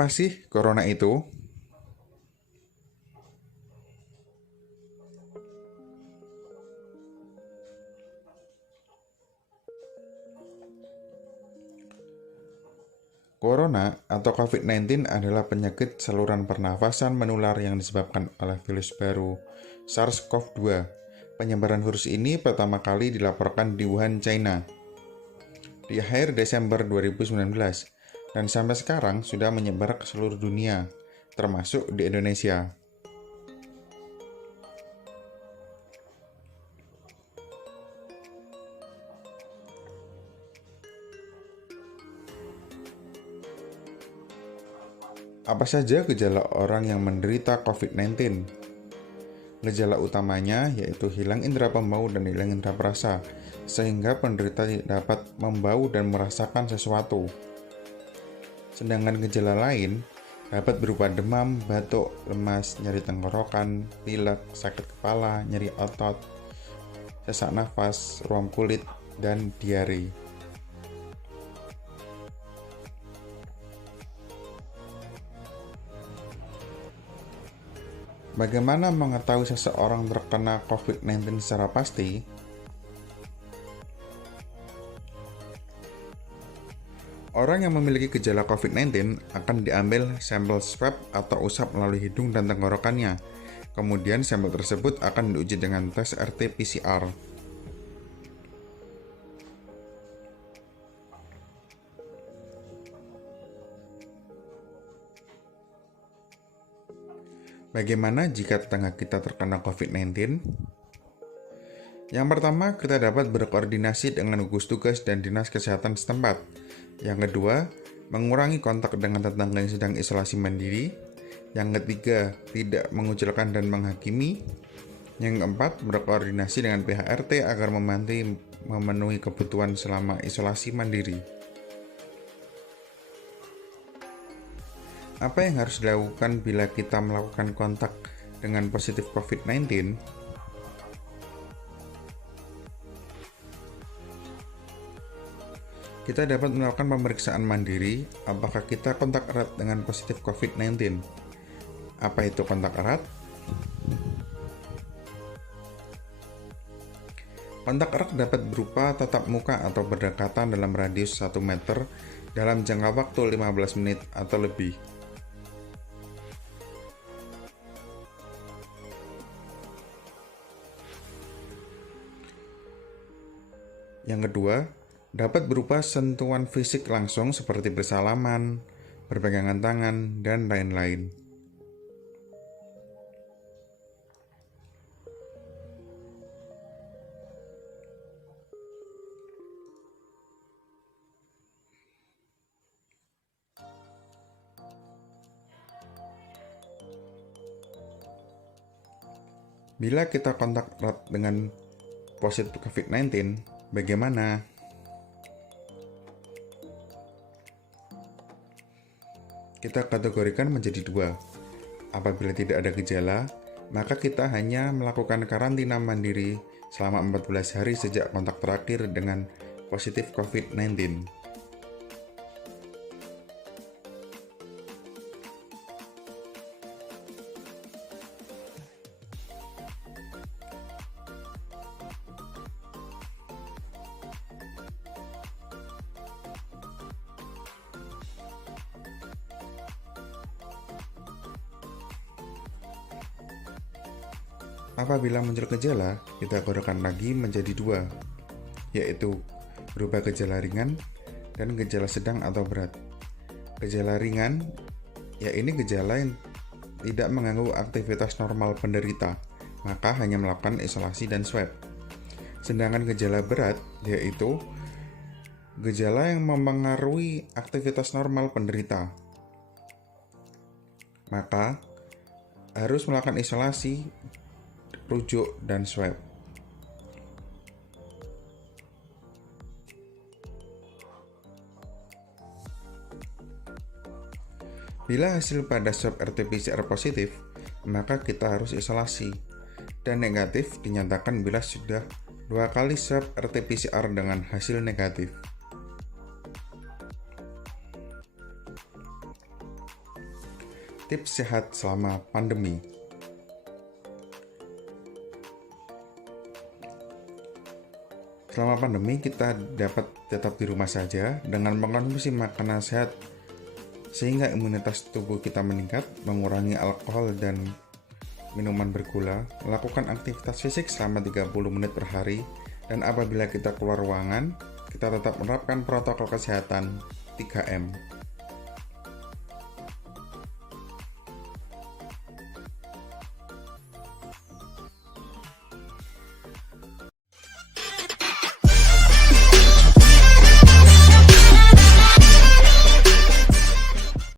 Apa sih corona itu? Corona atau COVID-19 adalah penyakit saluran pernafasan menular yang disebabkan oleh virus baru SARS-CoV-2. Penyebaran virus ini pertama kali dilaporkan di Wuhan, China di akhir Desember 2019 dan sampai sekarang sudah menyebar ke seluruh dunia, termasuk di Indonesia. Apa saja gejala orang yang menderita COVID-19? Gejala utamanya yaitu hilang indera pembau dan hilang indera perasa, sehingga penderita tidak dapat membau dan merasakan sesuatu. Sedangkan gejala lain dapat berupa demam, batuk, lemas, nyeri tenggorokan, pilek, sakit kepala, nyeri otot, sesak nafas, ruam kulit, dan diare. Bagaimana mengetahui seseorang terkena COVID-19 secara pasti? Orang yang memiliki gejala COVID-19 akan diambil sampel swab atau usap melalui hidung dan tenggorokannya. Kemudian sampel tersebut akan diuji dengan tes RT-PCR. Bagaimana jika tetangga kita terkena COVID-19? Yang pertama, kita dapat berkoordinasi dengan gugus tugas dan dinas kesehatan setempat. Yang kedua, mengurangi kontak dengan tetangga yang sedang isolasi mandiri. Yang ketiga, tidak mengucilkan dan menghakimi. Yang keempat, berkoordinasi dengan pihak RT agar membantu memenuhi kebutuhan selama isolasi mandiri. Apa yang harus dilakukan bila kita melakukan kontak dengan positif COVID-19? Kita dapat melakukan pemeriksaan mandiri apakah kita kontak erat dengan positif COVID-19. Apa itu kontak erat? Kontak erat dapat berupa tatap muka atau berdekatan dalam radius 1 meter dalam jangka waktu 15 menit atau lebih. Yang kedua, dapat berupa sentuhan fisik langsung seperti bersalaman, berpegangan tangan, dan lain-lain. Bila kita kontak erat dengan positif COVID-19, bagaimana? Kita kategorikan menjadi dua. Apabila tidak ada gejala, maka kita hanya melakukan karantina mandiri selama 14 hari sejak kontak terakhir dengan positif COVID-19. Apabila muncul gejala, kita kategorikan lagi menjadi dua, yaitu berupa gejala ringan dan gejala sedang atau berat. Gejala ringan, ini gejala yang tidak mengganggu aktivitas normal penderita, maka hanya melakukan isolasi dan swab. Sedangkan gejala berat, yaitu gejala yang mempengaruhi aktivitas normal penderita, maka harus melakukan isolasi, rujuk, dan swab. Bila hasil pada swab RT-PCR positif, maka kita harus isolasi, dan negatif dinyatakan bila sudah 2 kali swab RT-PCR dengan hasil negatif. Tips sehat selama pandemi. Selama pandemi kita dapat tetap di rumah saja dengan mengkonsumsi makanan sehat sehingga imunitas tubuh kita meningkat, mengurangi alkohol dan minuman bergula, melakukan aktivitas fisik selama 30 menit per hari, dan apabila kita keluar ruangan, kita tetap menerapkan protokol kesehatan 3M.